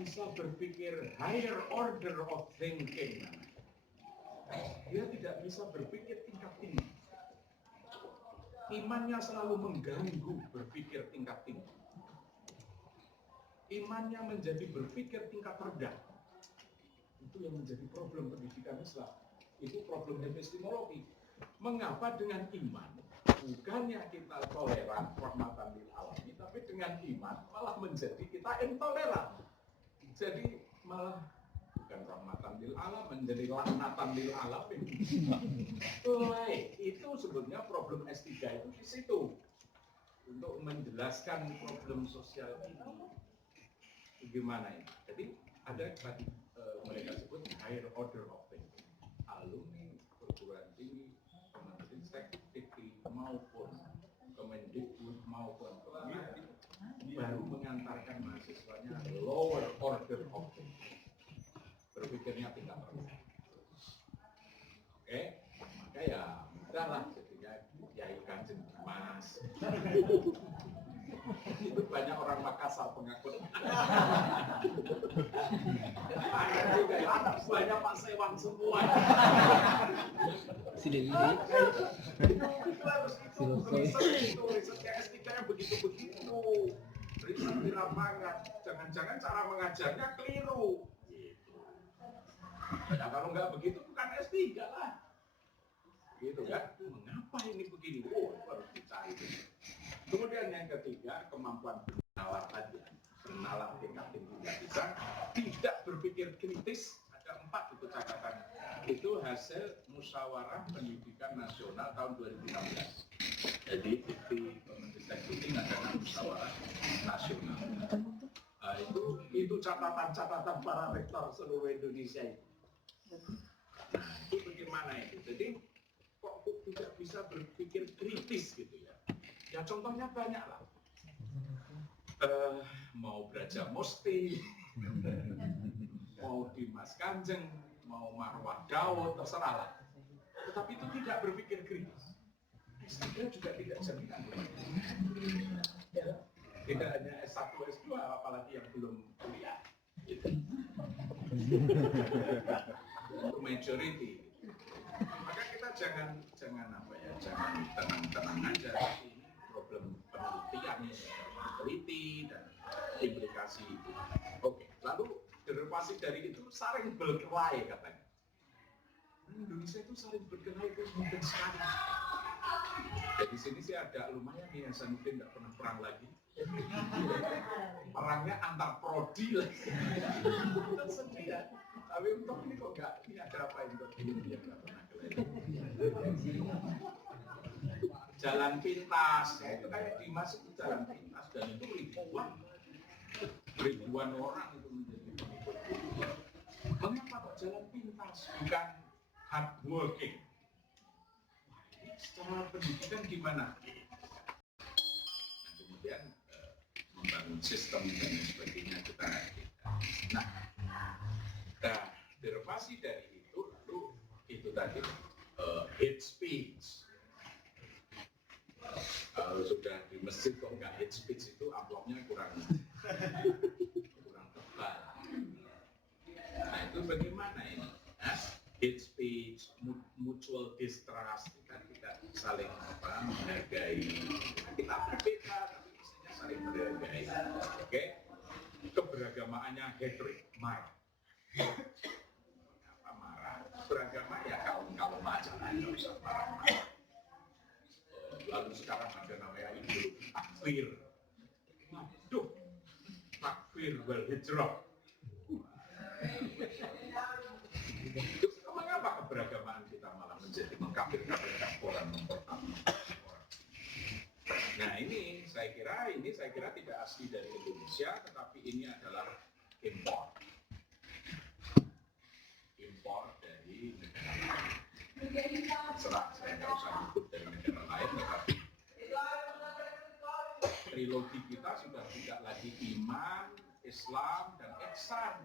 bisa berpikir higher order of thinking. Dia tidak bisa berpikir tingkat tinggi. Imannya selalu mengganggu berpikir tingkat tinggi. Imannya menjadi berpikir tingkat rendah. Itu yang menjadi problem pendidikan Islam. Itu problem epistemologi. Mengapa dengan iman, bukannya kita toleran rahmatan lil alamin, tapi dengan iman malah menjadi kita intoleran. Jadi malah bukan rahmatan lil alamin, menjadi laknatan lil alamin. Itu sebetulnya problem S3 itu di situ. Untuk menjelaskan problem sosial ini. Gimana ini? Jadi ada tadi mereka sebut higher order of thinking. Alumni perguruan tinggi, Kemenristek, Dikti maupun Kemendikbud maupun Kemendikbud baru mengantarkan mahasiswanya lower order of thinking. Berpikirnya tingkat rendah. Oke, maka ya mudahlah jadinya Yai Kanjeng Dimas. Itu banyak orang Makassar pengakut. Ada juga ya, anak buahnya Pak Sewang semua. Sini. Itu harus itu risetnya S3 yang begitu-begitu. Riset di lapangan, jangan-jangan cara mengajarnya keliru. Nah, kalau nggak begitu bukan S3 lah. Gitu kan? Mengapa ini begini? Oh, harus dicari. Kemudian yang ketiga, kemampuan bernalar tadi. Bernalar tingkat tinggi nggak bisa. Tidak berpikir kritis. Ada 4 itu catatan. Itu hasil musyawarah pendidikan nasional tahun 2016. Jadi di Kemenristek ini adalah musyawarah nasional. Nah, itu catatan-catatan para rektor seluruh Indonesia itu. Nah, itu bagaimana itu? Jadi kok tidak bisa berpikir kritis gitu ya? Ya contohnya banyak lah. Mau Braja Musti, mau Dimas Kanjeng, mau Marwah Daud, terserah lah. Tetapi itu tidak berpikir kritis. S3 juga tidak jaminan. Ya. Tidak hanya S1, S2, apalagi yang belum kuliah. Gitu. Majority. Maka kita jangan apa ya, jangan tenang-tenang aja. Ini problem penelitian, teliti dan implikasi itu. Oke, lalu derivasi dari itu saling berkelahi katanya. Indonesia itu saling berkelahi itu mungkin sekali. Jadi sini sih ada lumayan nih yang Hasanuddin tidak pernah perang lagi. Perangnya antar prodi lagi. Itu sendirian. Tapi untuk ini kok enggak, ini ada apa untuk ini dia enggak pernah kelihatan. Jalan pintas, ya itu kayak Dimas itu jalan pintas dan itu ribuan orang itu menjadi pengikut. Mengapa kok jalan pintas bukan hard working? Secara pendidikan gimana? Nah, kemudian membangun sistem dan sebagainya kita. Nah, derivasi dari itu lalu itu tadi hate speech. Kalau sudah di masjid kok nggak hate speech itu amplopnya kurang tebal. Nah itu bagaimana ini? Hate speech, mutual distrust, kita tidak saling menghargai. Kita berbeda tapi isinya saling menghargai. Oke? Keberagamaannya hatred, marah. Apa marah? Beragama ya kaum aja, nggak usah marah-marah. Lalu sekarang ada namanya ideologi takfir. Waduh, takfir wal hijrah. Mengapa keberagamaan kita malah menjadi mengkafir-kafirkan orang, mempertahankan orang? Nah ini saya kira tidak asli dari Indonesia, tetapi ini adalah import dari negara lain. Serah saya nggak usah ikut dari negara lain, tetapi trilogi kita sudah tidak lagi iman, Islam, dan ihsan.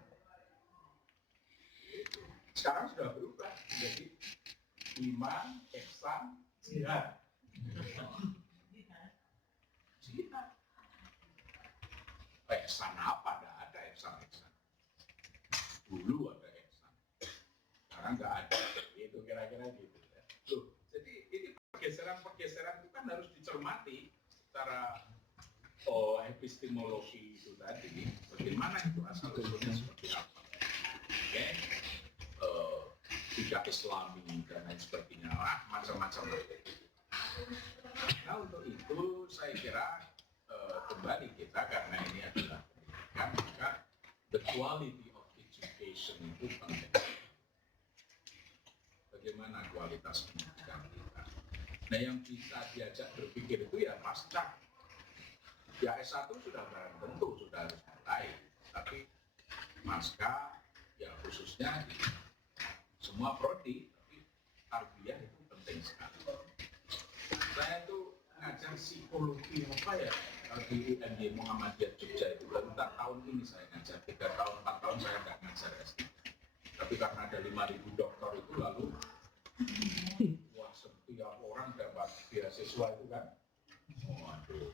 Sekarang sudah berubah menjadi iman, ihsan, jihad. Jihad. Ihsan apa? Tidak ada ihsan. cermati secara epistemologi itu tadi, bagaimana itu asal usulnya seperti apa, oke? Tidak Islami dan lain sebagainya, macam-macam. Nah untuk itu saya kira kembali kita, karena ini adalah pendidikan, maka the quality of education itu penting. Bagaimana kualitas pendidikan kita? Nah yang bisa diajak berpikir itu ya pasca. Ya S1 sudah barang tentu, sudah harus mulai. Tapi pasca, ya khususnya semua prodi, tapi tarbiyah itu penting sekali. Saya tuh ngajar psikologi apa ya di UNY Muhammadiyah Jogja itu baru tahun ini saya ngajar, 3 tahun, 4 tahun saya nggak ngajar S3. Tapi karena ada 5.000 dokter itu lalu, wah setiap orang dapat beasiswa itu kan, waduh.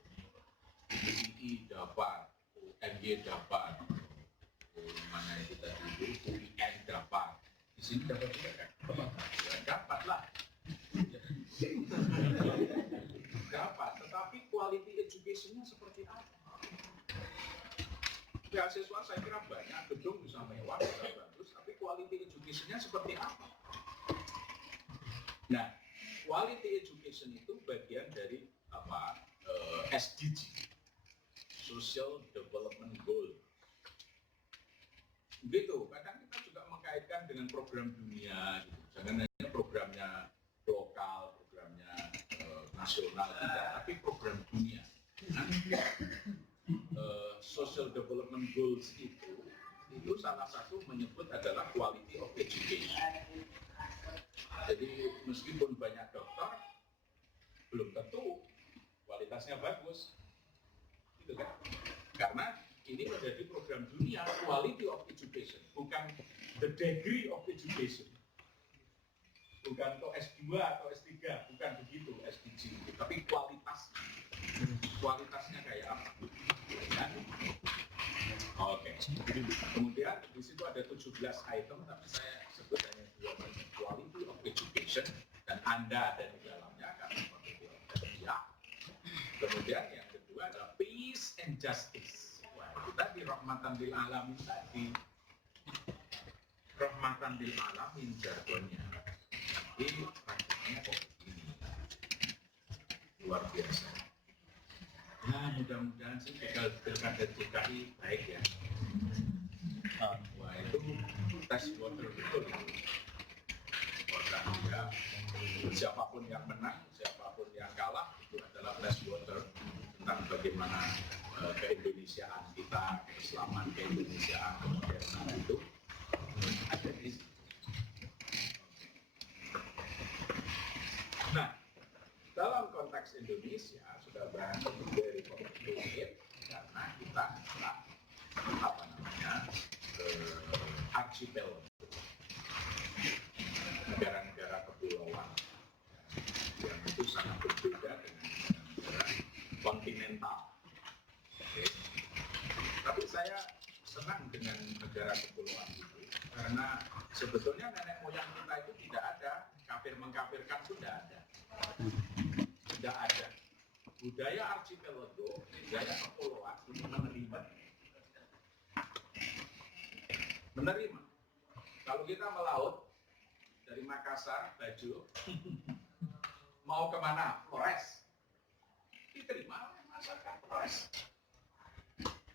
UII dapat, UNY dapat, mana itu tadi, UIN dapat, di sini dapat juga kan? Ya, dapat lah, dapat, tetapi quality education-nya seperti apa? Beasiswa saya kira banyak, gedung bisa mewah, bisa bagus, tapi quality education-nya seperti apa? Nah, quality education itu bagian dari apa? SDG. Social Development Goal. Begitu, kadang kita juga mengkaitkan dengan program dunia, gitu. Jangan hanya programnya lokal, programnya nasional, tidak, tapi program dunia. Nah, Social Development Goals itu salah satu menyebut adalah quality of education. Jadi meskipun banyak dokter, belum tentu kualitasnya bagus. Gitu kan? Karena ini menjadi program dunia, quality of education, bukan the degree of education, bukan atau S2 atau S3, bukan begitu SDG, tapi kualitasnya kayak apa? Ya? Oke. Kemudian di situ ada 17 item, tapi saya sebut hanya 2 saja, quality of education, dan Anda ada di dalamnya karena quality of kerja. Kemudian yang kedua adalah peace and justice. Wah, itu tadi rahmatan lil alamin tadi. Rahmatan lil alamin jargonnya. Jadi praktiknya kok begini. Luar biasa. Nah, mudah-mudahan sih pilkada DKI baik ya. Wah, itu tes water betul itu. Ya, siapapun yang menang, siapapun yang kalah, itu adalah tes water tentang bagaimana keindonesiaan kita, keislaman keindonesiaan, kemodernan itu ada di sini. Nah, dalam konteks Indonesia sudah banyak very complicated karena kita adalah apa namanya archipel, negara-negara kepulauan yang itu sangat berbeda dengan negara kontinental. Oke. Tapi saya senang dengan negara kepulauan itu karena sebetulnya nenek moyang kita itu tidak ada kafir mengkafirkan, itu tidak ada. Budaya archipelago, budaya kepulauan ini menerima. Kalau kita melaut dari Makassar, Bajo, mau kemana? Flores. Diterima oleh masyarakat Flores.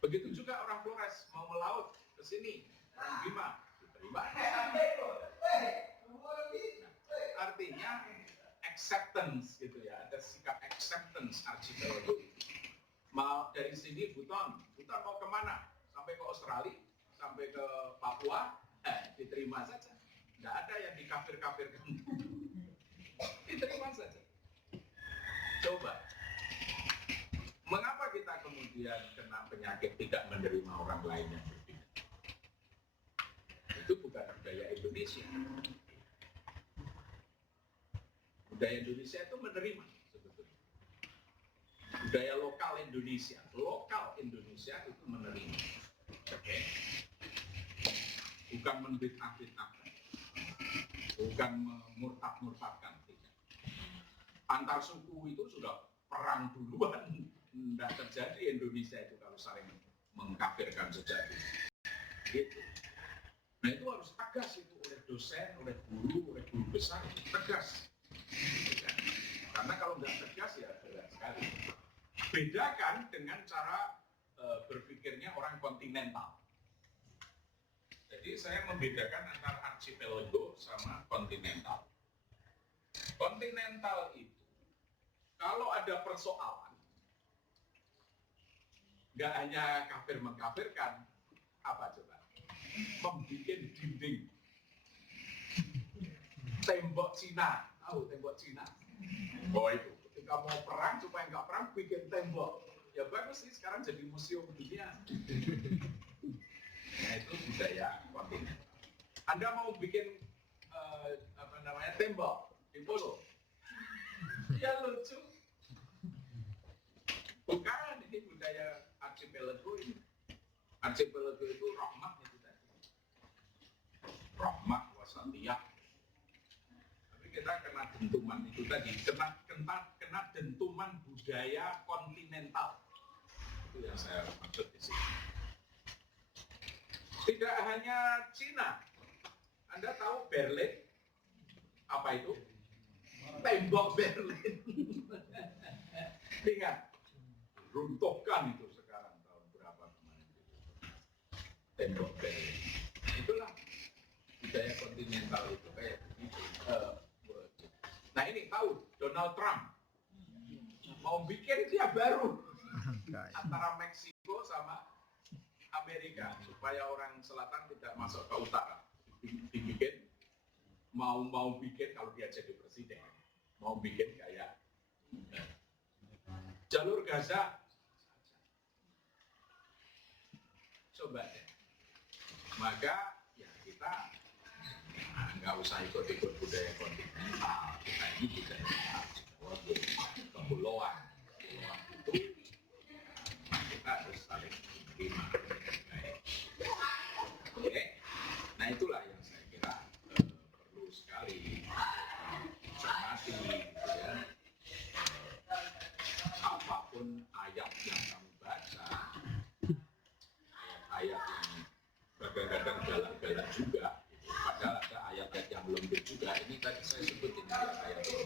Begitu juga orang Flores mau melaut ke sini, orang Bima, diterima. Artinya acceptance gitu ya, ada sikap acceptance archipelago. Mau dari sini Buton mau kemana? Sampai ke Australia, sampai ke Papua, diterima saja. Tidak ada yang dikafir-kafirkan. Diterima saja. Coba. Mengapa kita kemudian kena penyakit tidak menerima orang lain yang berbeda? Itu bukan budaya Indonesia. Budaya Indonesia itu menerima sebetulnya. Budaya lokal Indonesia itu menerima. Oke. Bukan membid'ah-bid'ahkan, bukan memurtad-murtadkan, tidak. Antar suku itu sudah perang duluan, tidak terjadi Indonesia itu kalau saling mengkafirkan sejak itu. Gitu. Nah itu harus tegas itu oleh dosen, oleh guru besar, tegas. Karena kalau nggak tegas ya berat sekali. Bedakan dengan cara berpikirnya orang kontinental. Jadi saya membedakan antara archipelago sama kontinental. Kontinental itu kalau ada persoalan, nggak hanya kafir mengkafirkan, apa coba? Membuat dinding, tembok Cina, tahu tembok Cina? Oh itu, ketika mau perang supaya nggak perang bikin tembok. Ya bagus sih sekarang jadi museum dunia. Nah itu budaya kontinen. Anda mau bikin tembok di Polo? Ya lucu. Bukan ini budaya archipelago ini. Archipelago itu rahmah itu tadi. Rahmah wasatiyah. Tapi kita kena dentuman itu tadi, kena dentuman budaya kontinental. Itu yang saya maksud di sini. Tidak hanya Cina. Anda tahu Berlin? Apa itu? Tembok Berlin. Ingat, runtuhkan itu sekarang tahun berapa kemarin. Tembok Berlin. Itulah budaya kontinental itu kayak begitu. Nah ini tahu Donald Trump mau bikin dia baru antara Meksiko sama Amerika supaya orang selatan tidak masuk ke utara. Dibikin mau bikin kalau dia jadi presiden mau bikin kayak jalur Gaza. Coba deh. Maka ya kita nggak usah ikut-ikut budaya kontinental. Kita ini budaya kepulauan. Itu kita harus saling menerima. Oke. Nah itulah yang saya kira perlu sekali cermati, gitu ya. Apapun ayat yang kamu baca, ayat yang kadang-kadang galak-galak juga, gitu. Padahal ada ayat-ayat yang lembut juga. Ini tadi saya sebut ini ayat itu,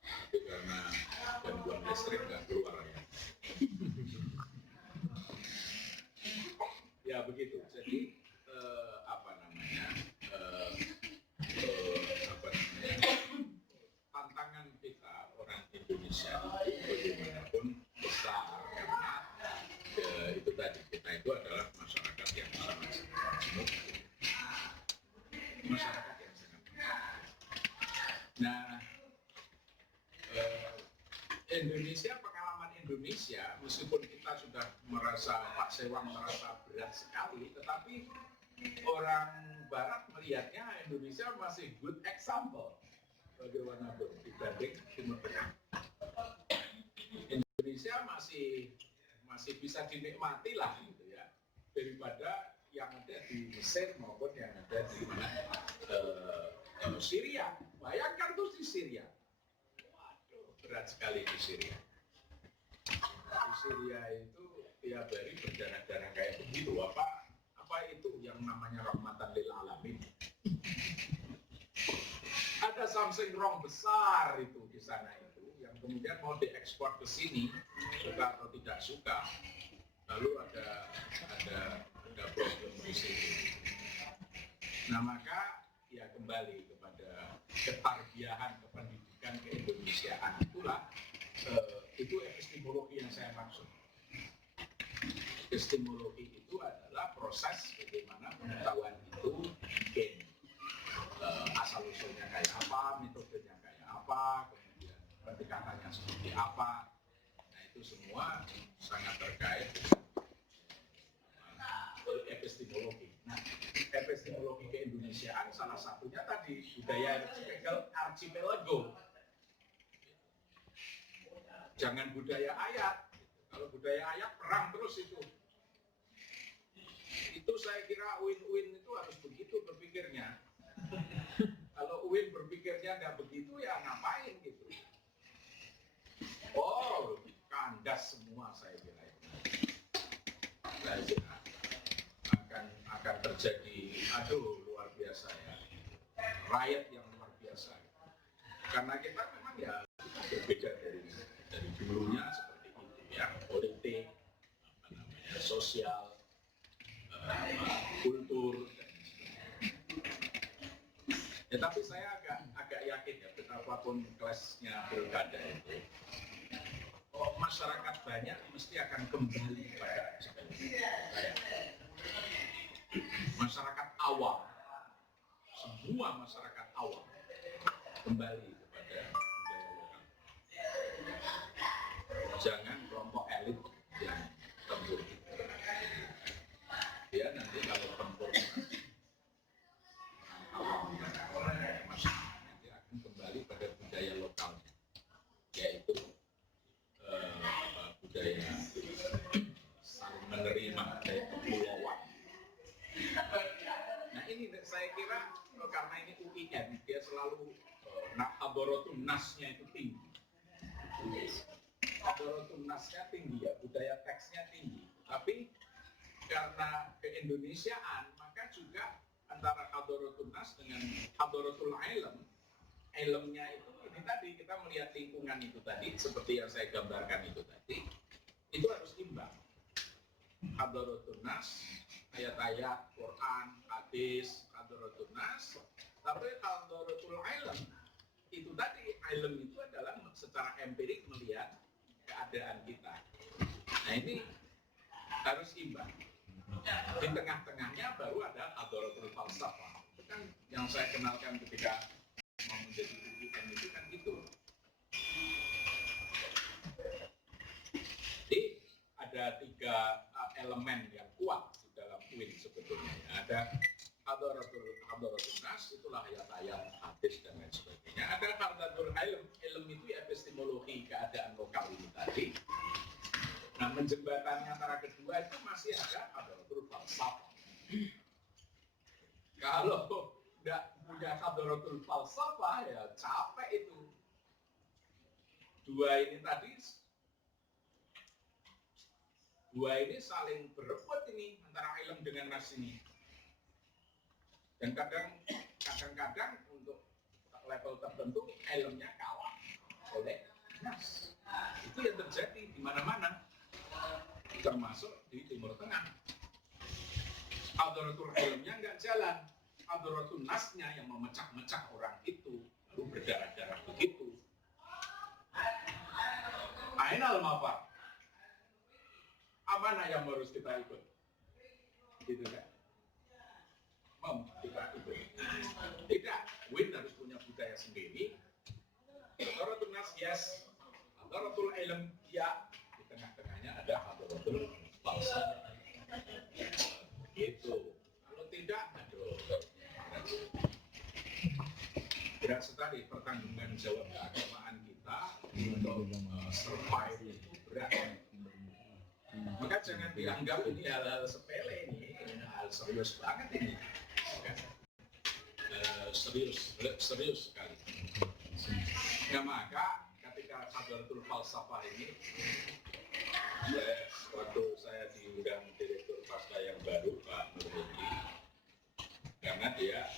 tapi karena gangguan listrik nggak keluar ya. Ya begitu. Jadi tantangan kita orang Indonesia bagaimanapun besar karena itu tadi kita itu adalah masyarakat yang sangat majemuk, masyarakat yang sangat majemuk. Nah, Indonesia, pengalaman Indonesia, meskipun kita sudah merasa Pak Sewang merasa berat sekali, tetapi orang Barat melihatnya Indonesia masih good example bagaimanapun dibanding Timur Tengah. Indonesia masih bisa dinikmati lah gitu ya daripada yang ada di Mesir maupun yang ada di Syria. Bayangkan tuh di Syria. Waduh, berat sekali di Syria. Di Syria itu tiap hari berdarah-darah kayak begitu. Apa itu yang namanya rahmatan lil alamin? Ada something wrong besar itu di sana itu yang kemudian mau diekspor ke sini, suka atau tidak suka, lalu ada problem di sini. Nah maka ya kembali kepada ketarbiahan kependidikan keindonesiaan itulah itu epistemologi yang saya maksud. Epistemologi itu adalah proses bagaimana pengetahuan itu bikin asal usulnya kayak apa, metodenya kayak apa, kemudian pendekatannya seperti apa. Nah itu semua sangat terkait dengan epistemologi. Nah, epistemologi keindonesiaan salah satunya tadi budaya archipelago. Jangan budaya ayat. Kalau budaya ayat perang terus itu. Itu saya kira UIN itu harus begitu berpikirnya. Kalau UIN berpikirnya nggak begitu ya ngapain gitu. Oh, kandas semua saya kira. Akan terjadi luar biasa ya, riot yang luar biasa. Karena kita memang ya berbeda dari dulunya seperti itu ya, politik, sosial, kultur. Ya tapi saya agak yakin ya, betapapun kelasnya pilkada itu, masyarakat banyak mesti akan kembali pada masyarakat awam, semua masyarakat awam kembali kepada budaya lokal. Jangan kelompok elit yang tempur. Ya nanti kalau tempur awam masyarakat nanti akan kembali pada budaya lokalnya, yaitu budaya saling menerima, budaya kepulauan. Nah ini saya kira karena ini UIN, dia selalu hadarotun nasnya itu tinggi. Hadarotun nasnya tinggi ya, budaya teksnya tinggi. Tapi karena keindonesiaan, maka juga antara hadarotun nas dengan hadaratul ilmnya itu ini tadi kita melihat lingkungan itu tadi seperti yang saya gambarkan itu tadi, itu harus imbang. Hadaratul nas, ayat-ayat Quran, hadis, hadaratul nas, tapi hadaratul ilm itu tadi, ilm itu adalah secara empirik melihat keadaan kita. Nah ini harus imbang. Di tengah-tengahnya baru ada hadaratul falsafah. Itu kan yang saya kenalkan ketika mau menjadi UIN itu kan gitu. Jadi ada 3 elemen yang kuat di dalam UIN sebetulnya. Ada hadaratul nas, itulah ayat-ayat, hadis dan lain sebagainya. Ada hadaratul ilm itu epistemologi keadaan lokal ini tadi. Nah menjembatani antara kedua itu masih ada hadaratul falsafah. Kalau tidak punya hadaratul falsafah ya capek itu. Dua ini saling berebut ini antara ilm dengan nas ini. Dan kadang-kadang untuk level tertentu ilmnya kalah oleh nas. Itu yang terjadi di mana-mana, termasuk di Timur Tengah. Hadaratul ilmnya nggak jalan, hadaratul nasnya yang memecah-mecah orang itu, lalu berdarah-darah begitu. Ainal mafar, mana yang harus kita ikut? Gitu kan? Kita ikut. Tidak, UIN harus punya budaya sendiri. Hadaratul nas, yes. Hadaratul ilm, ya. Di tengah-tengahnya ada hadaratul falsafah. Gitu. Kalau tidak, berat sekali pertanggungan jawab keagamaan kita untuk survive itu berat. Maka jangan dianggap ini hal-hal sepele ini hal serius banget ini. Serius sekali. Ya maka ketika hadaratul falsafah ini, waktu saya diundang direktur pasca yang baru Pak Nurhadi, karena dia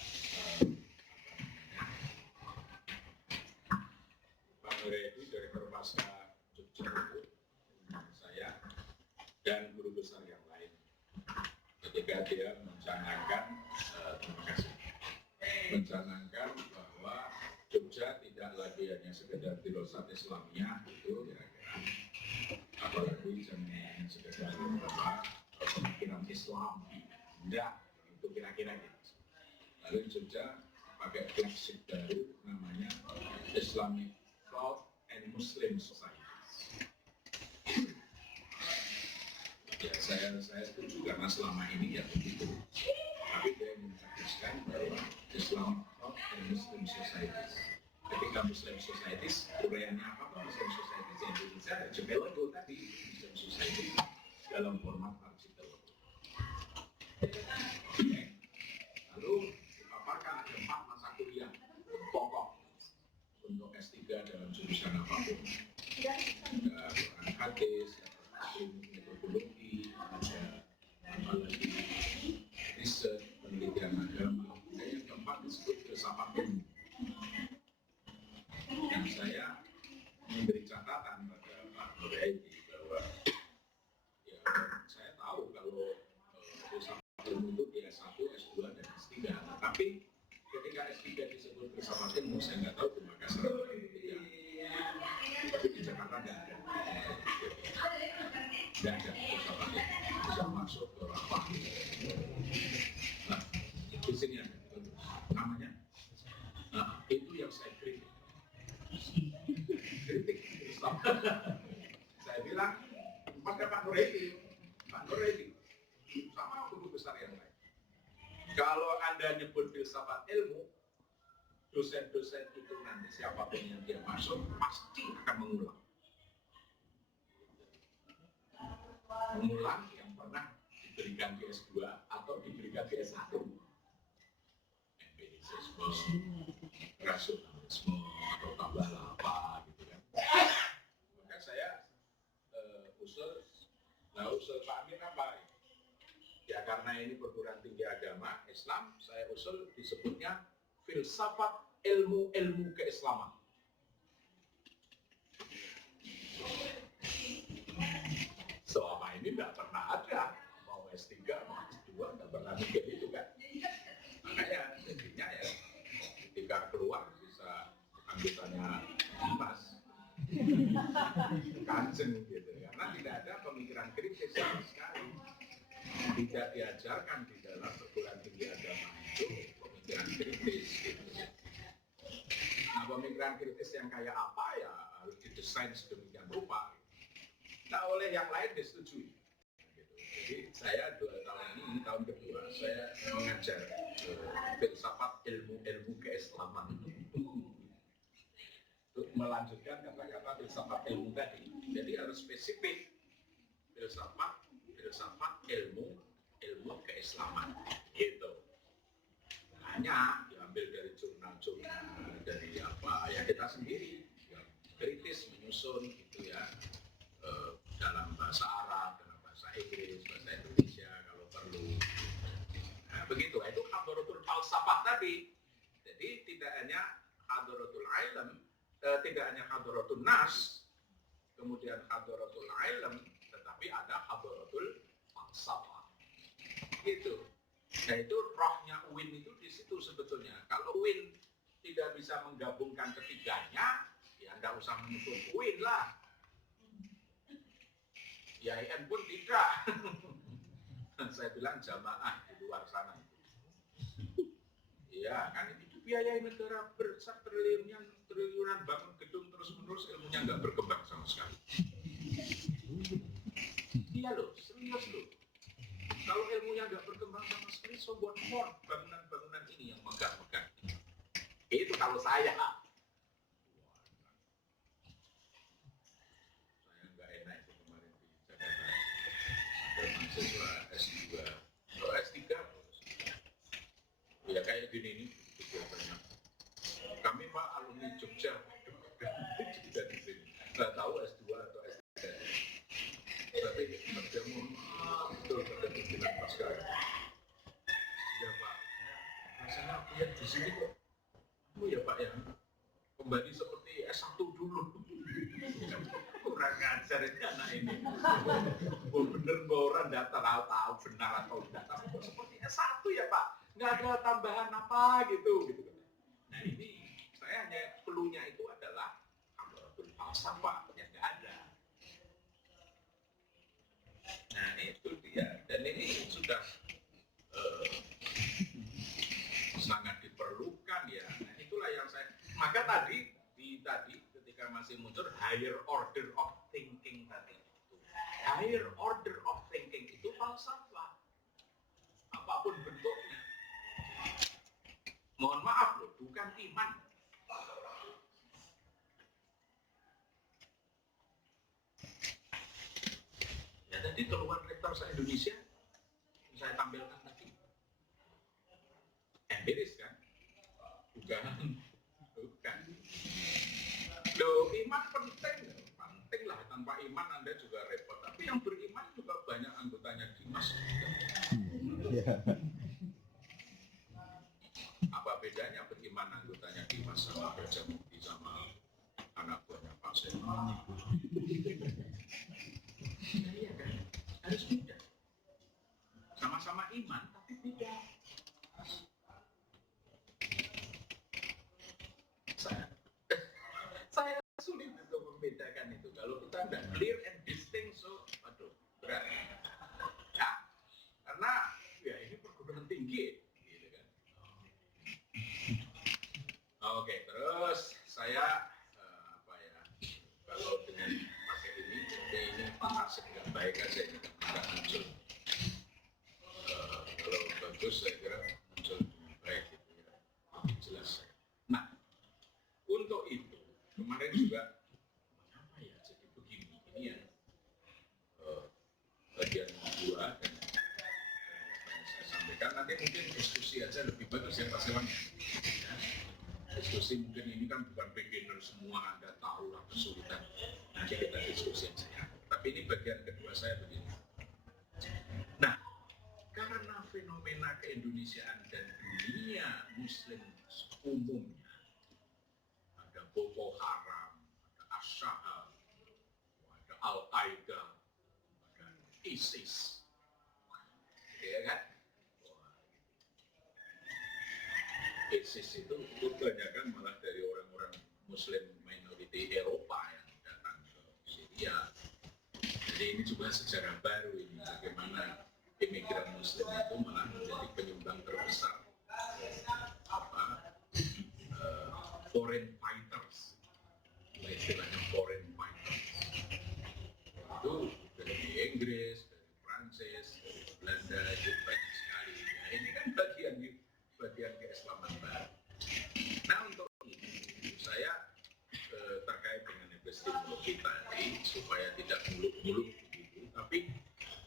Pak Nurhadi direktur pasca Jogja itu saya dan guru besar yang lain ketika dia mencanangkan bahwa Jogja tidak lagi hanya sekedar dirosat Islamiyah itu kira-kira, apalagi jangan sekedar pemikiran Islam, tidak, itu kira-kira gitu. Lalu Jogja pakai flagship baru namanya Islamic Thought and Muslim Society. Ya saya setuju karena selama ini ya begitu. Tapi dia menjelaskan bahwa Islamic Thought and Muslim Societies. Ketika Muslim Societies, uraiannya apa Muslim Societies di Indonesia? Archipelago tadi, Muslim Society dalam format archipelago. Lalu dipaparkan ada 4 mata kuliah pokok untuk S3 dalam jurusan apapun. Ada Quran hadis, Tapi ketika S3 disebut filsafat ilmu, saya nggak tahu di Makassar. Tapi di Jakarta nggak ada. Nggak ada filsafat ilmu bisa masuk ke apa. Nah, di sini ada namanya. Nah, itu yang saya kritik. Kritik Islam. Saya bilang pada Pak Nurhedi sama guru besar yang lain. Kalau Anda nyebut filsafat ilmu, dosen-dosen itu nanti siapapun yang dia masuk pasti akan mengulang yang pernah diberikan di S2 atau diberikan di S1. Empirisisme, rasionalisme, atau tambah apa gitu kan. Maka saya usul Pak Amin apa? Ya karena ini perguruan tinggi agama Islam, saya usul disebutnya filsafat ilmu keislaman. Selama ini tidak pernah ada, mau S3, mau S2, tidak pernah mikir itu kan. Makanya jadinya ya ketika keluar bisa anggotanya Mas Kanjeng gitu, karena tidak ada pemikiran kritis sama sekali. Tidak diajarkan di dalam perguruan tinggi agama itu pemikiran kritis gitu. Nah, pemikiran kritis yang kayak apa ya harus didesain sedemikian rupa. Nah, oleh yang lain disetujui. Gitu. Jadi saya 2 tahun ini, tahun kedua, saya mengajar filsafat ilmu keislaman untuk melanjutkan kata-kata filsafat ilmu tadi. Jadi harus spesifik filsafat ilmu keislaman gitu. Hanya diambil dari jurnal-jurnal, dari apa ya kita sendiri ya, kritis menyusun gitu ya, dalam bahasa Arab, dalam bahasa Inggris, bahasa Indonesia kalau perlu. Nah, begitu. Itu hadaratul falsafah tadi. Jadi tidak hanya hadaratul ilm, tidak hanya hadaratul nas, kemudian hadaratul ilm, tetapi ada hadaratul falsafah. Gitu. Nah itu rohnya UIN itu di situ sebetulnya. Kalau UIN tidak bisa menggabungkan ketiganya, ya tidak usah menutup UIN lah. IAIN pun tidak. Saya bilang jamaah di luar sana itu. Iya kan itu biaya negara besar triliunan bangun gedung terus-menerus, ilmunya nggak berkembang sama sekali. Iya loh, serius loh. Kalau ilmunya nggak berkembang sama sekali, so what more bangunan-bangunan ini yang megah-megah. Itu kalau saya. Saya nggak enak itu kemarin di Jakarta. Ada mahasiswa S2, kalau S3, ya kayak gini nih biasanya. Kami Pak alumni Jogja, juga di sini. Nggak tahu S2 atau S3. Tapi kerja betul pada pimpinan pasca. Ya Pak, rasanya aku lihat di sini kok. Oh ya Pak ya, kembali seperti S1 dulu. Kurang ngajar ini anak ini. Bener orang tidak tahu benar atau tidak. Tapi kok seperti S1 ya Pak, nggak ada tambahan apa gitu. Nah ini saya hanya cluenya itu adalah hadaratul falsafah yang nggak ada. Nah itu dia, dan ini sudah sangat diperlukan ya. Nah itulah yang saya. Maka tadi ketika masih muncul higher order of thinking tadi. Higher order of thinking itu falsafah. Apapun bentuknya. Mohon maaf loh, bukan iman. Ya tadi keluhan rektor se-Indonesia saya tampilkan tadi. Empiris kan? Bukan. Loh, iman penting lah. Tanpa iman Anda juga repot. Tapi yang beriman juga banyak anggotanya Dimas. Apa bedanya beriman anggotanya Dimas sama Raja Mukti sama anak buahnya Pak Seno? Iya kan? Harus beda. Sama-sama iman tapi beda. Saya kalau dengan pakai ini asik nggak baik aja nggak muncul. Kalau bagus saya kira muncul dengan baik gitu ya, lebih jelas. Nah, untuk itu kemarin juga mengapa ya jadi begini? Ini yang bagian kedua dan saya sampaikan nanti mungkin diskusi aja lebih bagus ya Pak Sewan. Ya. Diskusi mungkin ini kan bukan beginner semua, Anda tahu lah kesulitan. Nanti kita diskusi aja ya. Tapi ini bagian kedua saya begini. Nah, karena fenomena keindonesiaan dan dunia Muslim umumnya, ada Boko Haram, ada Asy'ar, ada Al-Qaeda, ada ISIS, ya kan? ISIS itu kebanyakan malah dari orang-orang Muslim minority Eropa yang datang ke Syria. Jadi ini juga sejarah baru ini, bagaimana imigran Muslim itu malah menjadi penyumbang terbesar foreign fighters, istilahnya foreign fighters. Itu dari Inggris, dari Prancis, dari Belanda itu banyak sekali. Ya, ini kan bagian keislaman baru. Nah untuk ini saya terkait dengan epistemologi tadi supaya tidak muluk-muluk begitu, tapi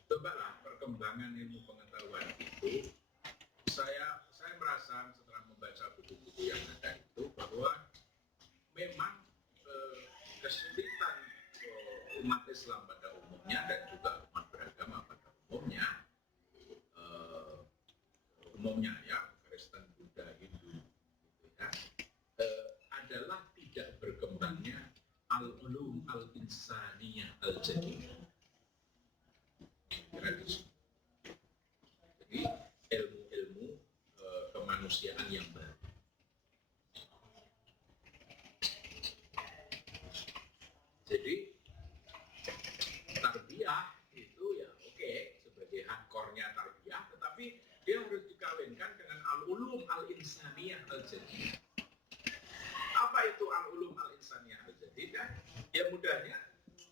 cobalah perkembangan ilmu pengetahuan itu saya merasa setelah membaca buku-buku yang ada itu bahwa memang kesulitan umat Islam pada umumnya dan juga umat beragama pada umumnya ya Kristen, Buddha, Hindu gitu ya, adalah tidak berkembangnya al-ulum al-insaniyah al-jadiyah. Jadi ilmu-ilmu kemanusiaan yang baru. Jadi tarbiyah itu ya oke, sebagai hardcore-nya tarbiyah, tetapi dia harus dikawinkan dengan al-ulum al-insaniyah al-jadiyah. Apa itu al-ulum al-insaniyah al-jadiyah? Ya mudahnya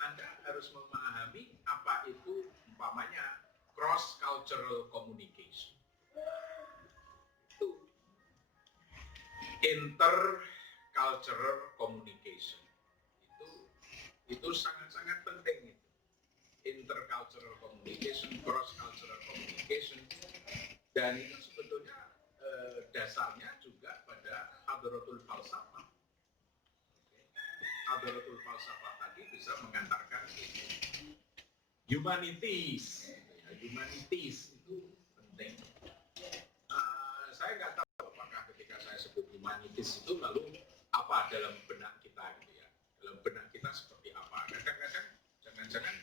Anda harus memahami apa itu umpamanya cross-cultural communication. Itu intercultural communication. Itu sangat-sangat penting itu. Intercultural communication, cross-cultural communication. Dan itu sebetulnya dasarnya juga pada hadratul falsafah. Hadratul falsafah tadi bisa mengantarkan humanities. Humanities itu penting. Saya nggak tahu apakah ketika saya sebut humanities itu lalu apa dalam benak kita gitu ya. Dalam benak kita seperti apa. Kadang-kadang jangan-jangan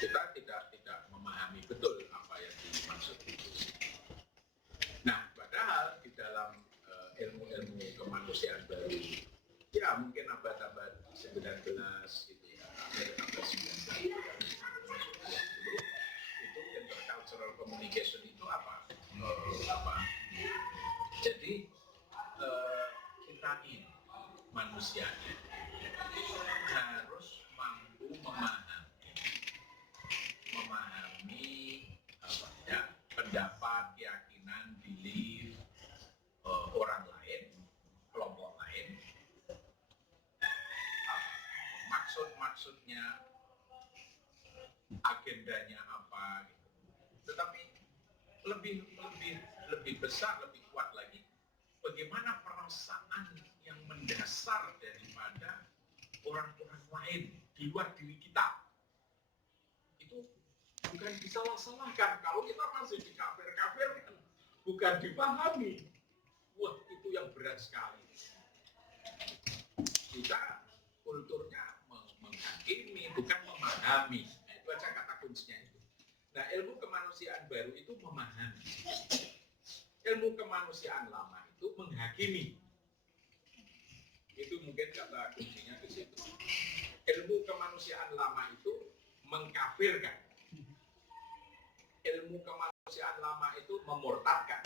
kita tidak memahami betul apa yang dimaksud itu. Nah, padahal di dalam ilmu-ilmu kemanusiaan baru, ya mungkin abad-abad 19 gitu ya, abad 19 itu intercultural communication itu apa? Jadi kita ini manusianya harus mampu memahami pendapat, keyakinan, belief orang lain, kelompok lain, maksudnya, agendanya apa, gitu. Tetapi lebih besar, lebih kuat lagi, bagaimana perasaan yang mendasar daripada orang-orang lain di luar diri kita. Itu bukan disalah-salahkan. Kalau kita masih dikafir-kafirkan, bukan dipahami. Wah, itu yang berat sekali. Kita kulturnya menghakimi, bukan memahami. Nah, itu aja kata kuncinya itu. Nah, ilmu kemanusiaan baru itu memahami. Ilmu kemanusiaan lama itu menghakimi. Itu mungkin kata kuncinya di situ. Ilmu kemanusiaan lama itu mengkafirkan. Ilmu kemanusiaan lama itu memurtadkan.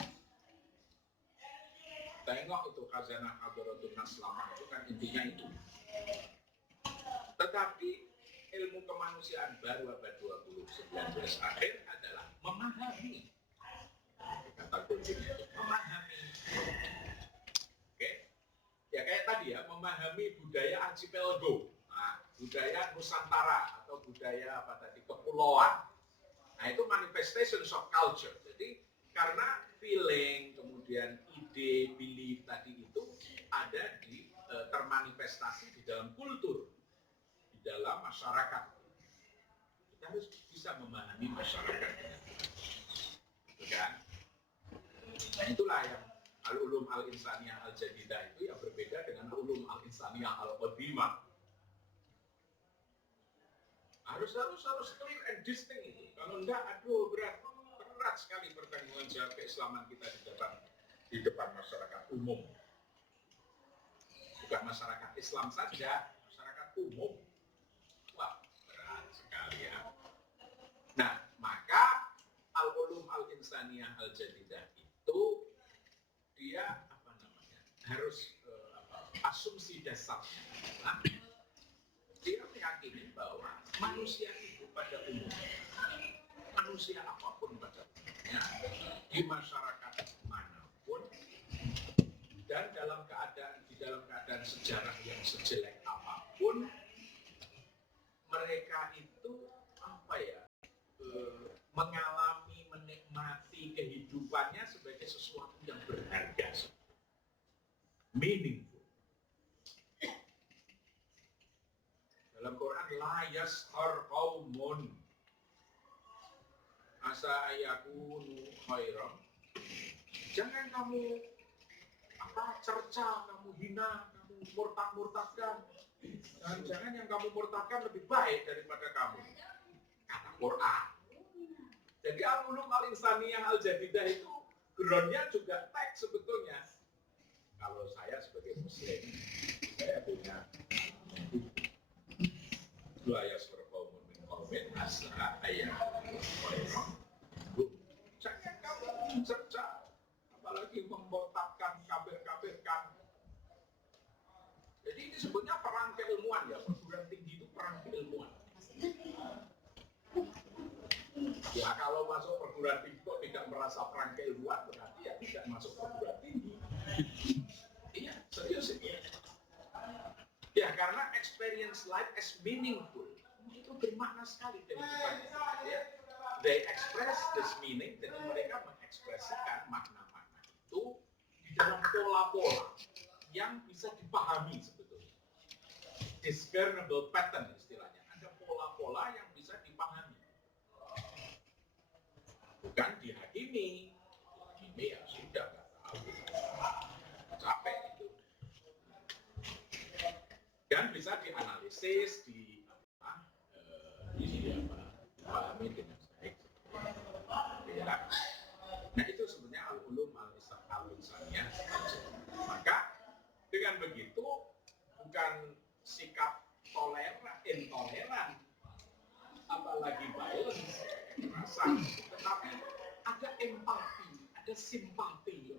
Tengok itu khazanah Hadratul Nas Lama itu kan intinya itu. Tetapi ilmu kemanusiaan baru abad 20 19 akhir adalah memahami. Kata kuncinya itu memahami. Oke? Ya kayak tadi ya, memahami budaya archipelago. Nah, budaya Nusantara atau budaya apa tadi kepulauan. Nah, itu manifestations of culture. Jadi karena feeling, kemudian ide, belief tadi itu ada di termanifestasi di dalam kultur, di dalam masyarakat. Kita harus bisa memahami masyarakat. Gitu kan? Dan itulah yang al-ulum al-insaniyah al-jadidah itu yang berbeda dengan al-ulum al-insaniyah al-qadimah. Harus clear and distinct itu. Kalau enggak, aduh berat sekali pertanggungan jawab keislaman kita di depan masyarakat umum. Bukan masyarakat Islam saja, masyarakat umum. Wah, berat sekali ya. Nah, maka al-ulum al-insaniyah al-jadidah itu dia harus asumsi dasarnya adalah dia meyakini bahwa manusia itu pada umumnya, manusia apapun pada umumnya, di masyarakat manapun, dan di dalam keadaan sejarah yang sejelek apapun, mereka itu mengalami, menikmati kehidupannya sebagai sesuatu yang berharga, meaningful. Dalam Quran, la yaskhar qaumun asa ayakunu khairan. Jangan kamu cerca, kamu hina, kamu murtad-murtadkan. Dan jangan yang kamu murtadkan lebih baik daripada kamu. Kata Quran. Jadi al-ulum al-insaniyah al-jadidah itu groundnya juga teks sebetulnya. Kalau saya sebagai muslim, saya punya la yaskhar qaumun min qaumin asa ayakunu khairan. Jangan kamu cerca, apalagi membotakkan, kafir-kafirkan. Jadi ini sebutnya perang keilmuan ya, perguruan tinggi itu perang keilmuan. Ya kalau masuk perguruan tinggi kok tidak merasa perang keilmuan, berarti ya tidak masuk perguruan tinggi. Iya, serius ini. Ya karena experience life as meaningful itu bermakna sekali kehidupan. Ya. They express this meaning, jadi mereka mengekspresikan makna-makna itu di dalam pola-pola yang bisa dipahami sebetulnya. Discernible pattern istilahnya. Ada pola-pola yang bisa dipahami. Bukan dihakimi. Dihakimi ya sudah, nggak tahu. Capek itu. Dan bisa dianalisis, dipahami dengan baik. Ya. Nah itu sebenarnya al-ulum al-insaniyah. Maka dengan begitu bukan sikap intoleran, apalagi violence, kekerasan, tetapi ada empati, ada simpati.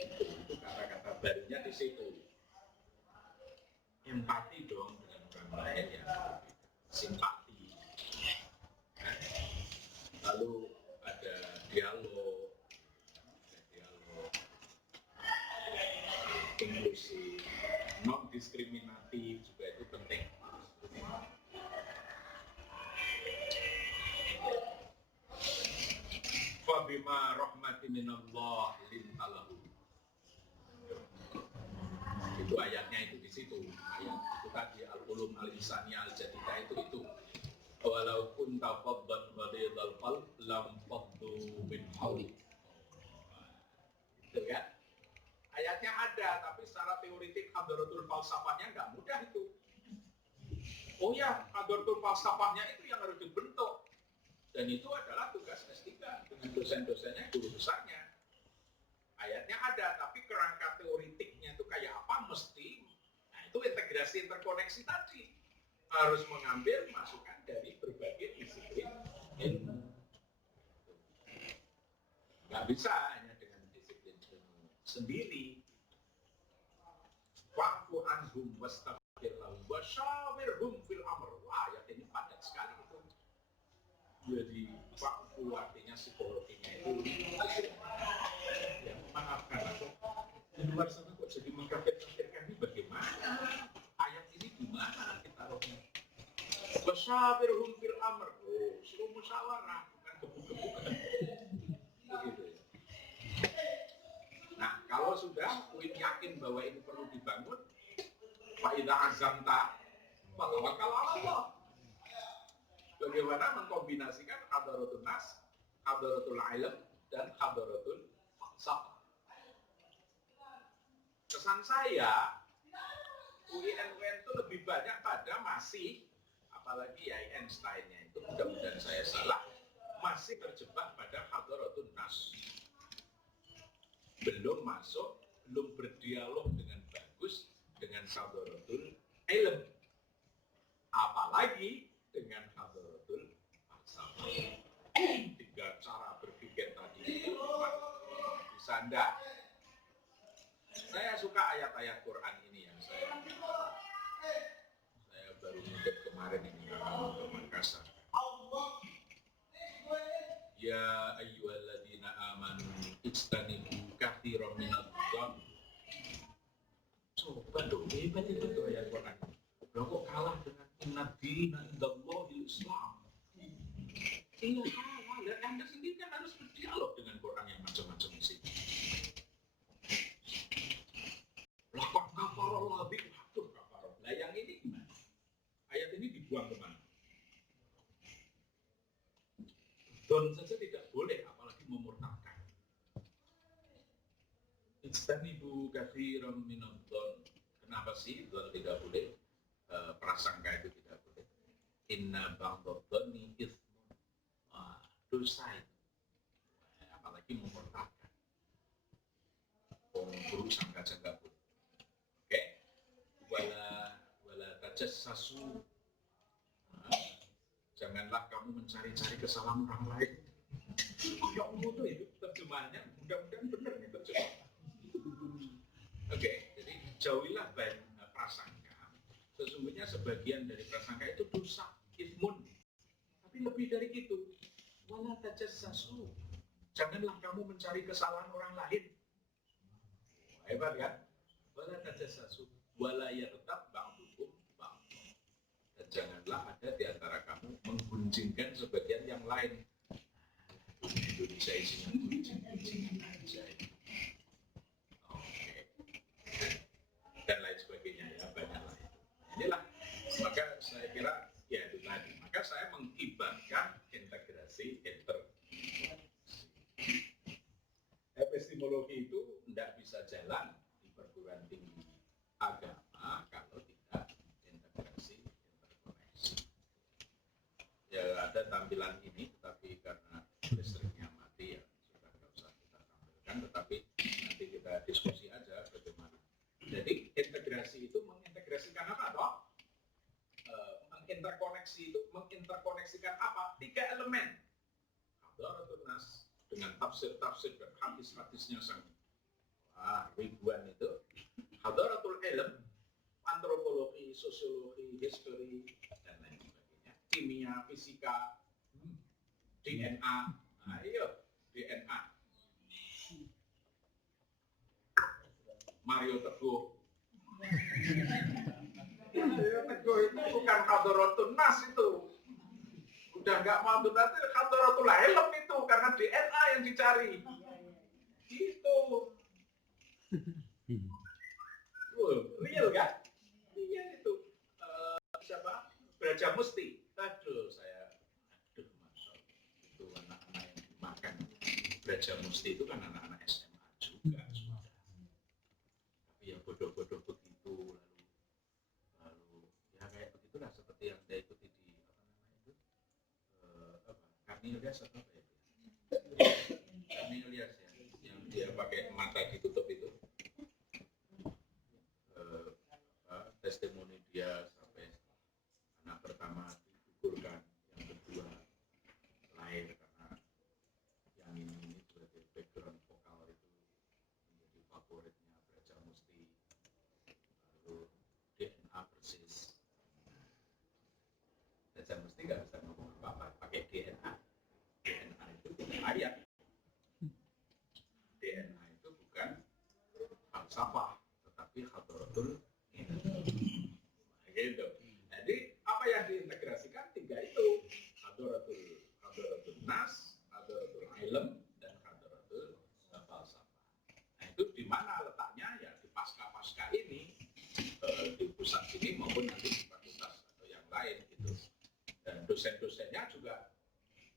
Itu kata-kata barunya di situ. Empati dong dengan orang lain yang berbeda. Simpati. Lalu ada dialog, inklusif, non diskriminatif juga itu penting. Fabima rahmati minallah lintalahu. Itu ayatnya itu di situ. Ayat itu tadi al-ulum al-insaniyah al-jadidah itu. Walau kunta faddan ghalidhal qalb lam faddu min hawlik. Itu kan? Ayatnya ada, tapi secara teoritik hadratul falsafahnya nggak mudah itu. Oh ya, hadratul falsafahnya itu yang harus dibentuk. Dan itu adalah tugas S3 dengan dosen-dosennya, guru besarnya. Ayatnya ada, tapi kerangka teoritiknya itu kayak apa mesti. Nah itu integrasi interkoneksi tadi. Harus mengambil masukan dari berbagai disiplin ilmu. Nggak bisa hanya dengan disiplin ilmu sendiri. anhum wastaghfir lahum wa syawirhum fil amr. Wah, ayat ini padat sekali itu. Jadi waktu artinya psikologinya itu ya, maafkan aku di luar sana kok jadi mengkafir-kafirkan ini bagaimana? Ayat ini gimana kita rohnya? Wasyawirhum fil amr. Oh, suruh musyawarah, bukan gebuk-gebukan. Begitu ya. Nah, kalau sudah yakin bahwa ini perlu dibangun, fa idza azamta fatawakkal 'ala Allah. Bagaimana mengkombinasikan hadaratul nas, hadaratul ilm, dan hadaratul falsafah. Kesan saya, UIN itu lebih banyak pada masih, apalagi ya Einstein-nya itu, mudah-mudahan saya salah, masih terjebak pada hadaratul nas. Belum masuk, belum berdialog dengan bagus dengan hadaratul ilm. Apalagi dengan hadaratul falsafah. 3 cara berpikir tadi itu bisa enggak? Saya suka ayat-ayat Quran ini yang saya baru ngutip kemarin ini ke Makassar. Ya ayyuhalladzina amanu ijtanibu katsiran minadh-dhann. Coba dong, hebat itu tuh ayat Quran. Loh kok kalah dengan inna-dina indallahil Islam? Iya kalah. Dan Anda sendiri kan harus berdialog dengan Quran yang macam-macam di sini. Laqad kafarallahu bi haqqul kafarah. Nah yang ini gimana? Ayat ini dibuang kemana? Don saja tidak boleh, apalagi memurtadkan. Ijtanibu katsiran minadh-dhann. Kenapa sih don tidak boleh? Prasangka itu tidak boleh. Inna ba'dadh-dhanni itsmun. Dosa itu. Apalagi memurtadkan. Buruk sangka jaga pun. Oke. Wala tajassasu. Janganlah kamu mencari-cari kesalahan orang lain. Ya Allah tuh itu terjemahannya, mudah-mudahan benar nih terjemahan. Oke, jadi jauhilah prasangka. Sesungguhnya sebagian dari prasangka itu dosa, itsmun. Tapi lebih dari itu, wala tajassasu. Janganlah kamu mencari kesalahan orang lain. Hebat kan? Wala tajassasu, wala yaghtab ba'dukum ba'd. Dan janganlah ada di antara kamu menggunjingkan sebagian yang lain. Indonesia isinya gunjing-gunjingan aja. Oke. Dan lain sebagainya ya, banyak lah itu. Inilah, maka saya kira ya itu tadi. Maka saya mengibarkan integrasi epistemologi itu tidak bisa jalan di perguruan tinggi agama kalau tidak integrasi interkoneksi. Ya ada tampilan ini, tetapi karena listriknya mati ya sudah nggak usah kita tampilkan, tetapi nanti kita diskusi aja bagaimana. Jadi integrasi itu mengintegrasikan apa toh? Menginterkoneksi itu menginterkoneksikan apa? 3 elemen. Hadaratul nas dengan tafsir-tafsir dan hadis-hadisnya sangat ribuan itu. Hadaratul ilm, antropologi, sosiologi, history dan lain sebagainya. Kimia, fisika, DNA. Ayo, DNA. Mario Teguh. Mario Teguh itu bukan hadaratul nas itu. Udah nggak mau nanti hadaratul ilm itu karena DNA yang dicari. Gitu. Real kan? Iya itu. Siapa? Braja Musti. Aduh masya itu anak-anak yang dimakan. Braja Musti itu kan anak-anak SMA juga sudah. Tapi ya bodoh-bodoh begitu lalu ya kayak begitulah seperti yang saya ikuti di Karnilias atau apa itu? Karnilias ya, yang dia pakai mata ditutup itu. Testimoni dia sampai anak pertama digugurkan, yang kedua lahir karena yang ini sebagai background vokal itu menjadi favoritnya Braja Musti. Lalu falsafah, tetapi hadaratul ilm. Gitu. Jadi apa yang diintegrasikan tiga itu, hadaratul nas, hadaratul ilm, dan hadaratul falsafah. Nah itu di mana letaknya ya di pasca ini, di pusat ini maupun nanti di fakultas atau yang lain gitu. Dan dosen-dosennya juga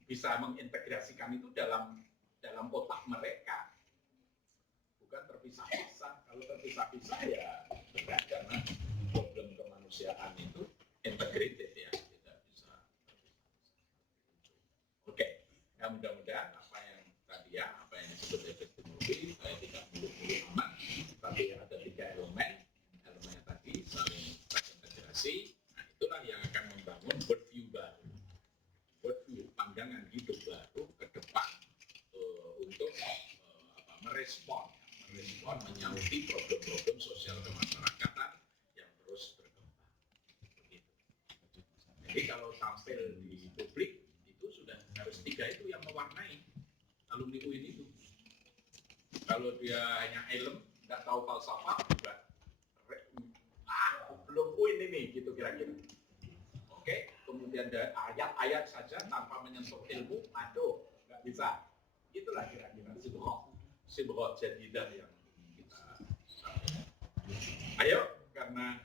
bisa mengintegrasikan itu dalam otak mereka, bukan terpisah-pisah. Kalau terpisah-pisah ya berat, karena problem kemanusiaan itu integrated ya, tidak bisa terpisah-pisah. Oke, ya mudah-mudahan apa yang tadi ya, apa yang disebut epistemologi saya tidak muluk-muluk amat, tapi ada tiga elemennya tadi saling terintegrasi. Nah itulah yang akan membangun worldview baru, pandangan hidup baru ke depan untuk merespon menyauti problem-problem sosial kemasyarakatan yang terus berkembang. Begitu. Jadi kalau tampil di publik itu sudah harus tiga itu yang mewarnai alumni UIN itu. Kalau dia hanya ilm, nggak tahu falsafah, juga belum UIN ini, gitu kira-kira. Oke, kemudian ada ayat-ayat saja tanpa menyentuh ilmu, aduh, nggak bisa. Itulah kira-kira sibghah jadidah yang kita sampaikan. Ayo, karena